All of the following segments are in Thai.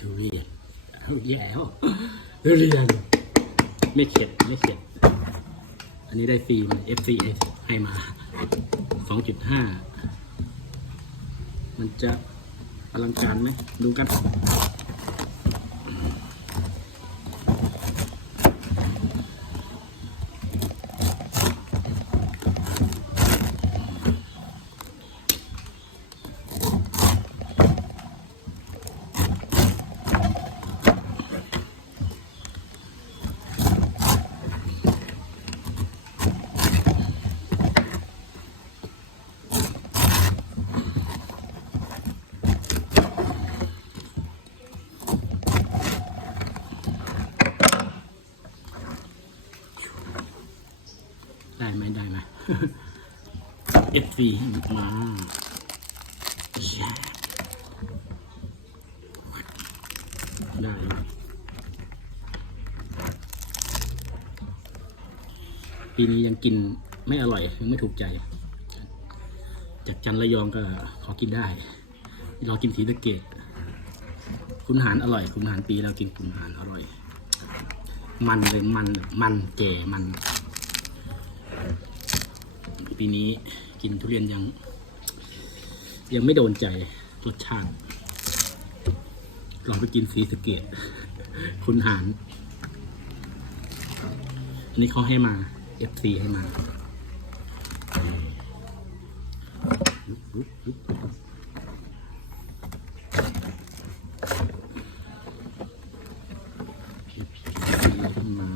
ทุเรียนเอาแย่แล้วทุเรียน ไม่เข็ดไม่เข็ด อันนี้ได้ฟรีมัน FC ให้มา 2.5 มันจะอลังการไหมดูกัน ได้ไหมได้ไหม FC มาแย่ได้ปีนี้ยังกินไม่อร่อยยังไม่ถูกใจ จากจันระยองก็พอกินได้เรากินสีสะเกตคุณหารอร่อย คุณหารปีเรากินคุณหารอร่อย มันเลยมันมันแก่มัน ปีนี้กินทุเรียนยัง ยังไม่โดนใจรสชาติลองไปกินสีสเกตคุณหารอันนี้เขาให้มา FC ให้มาลุกลุกลุกให้มา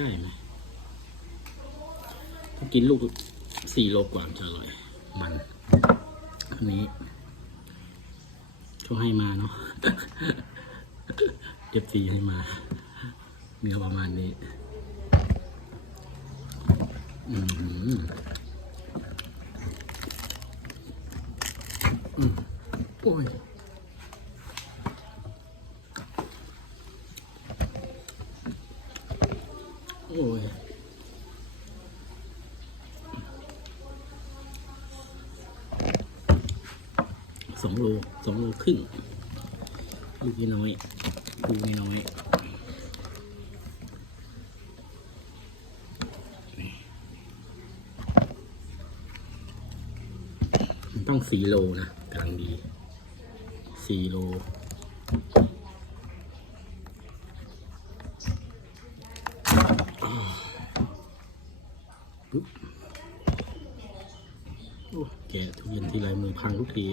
ได้ไหมถ้ากินลูกสี่โลกว่าจะอร่อย มันอันนี้เขาให้มาเนาะเอฟซีให้มา เนื้อประมาณนี้อืมอืมโอ้ย โอ้ย สองโลสองโลครึ่งลูกน้อยลูกน้อยมันต้องสี่โลนะกำลังดีสี่โลแกะทุเรียนทีไรมือพังทุกที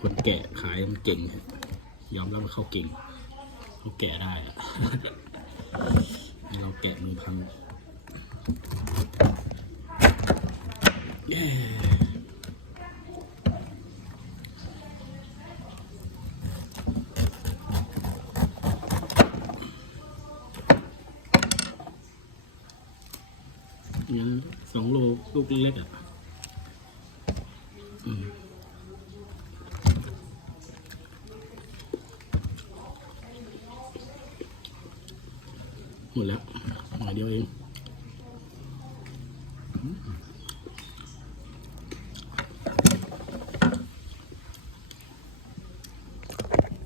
คนแกะขายมันเก่งยอมรับว่าเขาเก่งเขาแกะได้อะเราแกะมือพังเย้งั้นสองโลลูกเล็กอะ หมดแล้วหน่อยเดียวเอง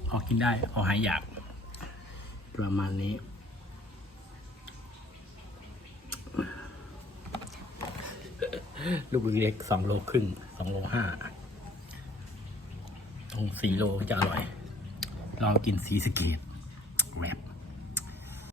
พอกินได้พอหายอยาก ประมาณนี้ ลูกเล็กสองโลครึ่งสองโลห้าตรงสี่โลจะอร่อย ลองกินสีสะเกตแรบ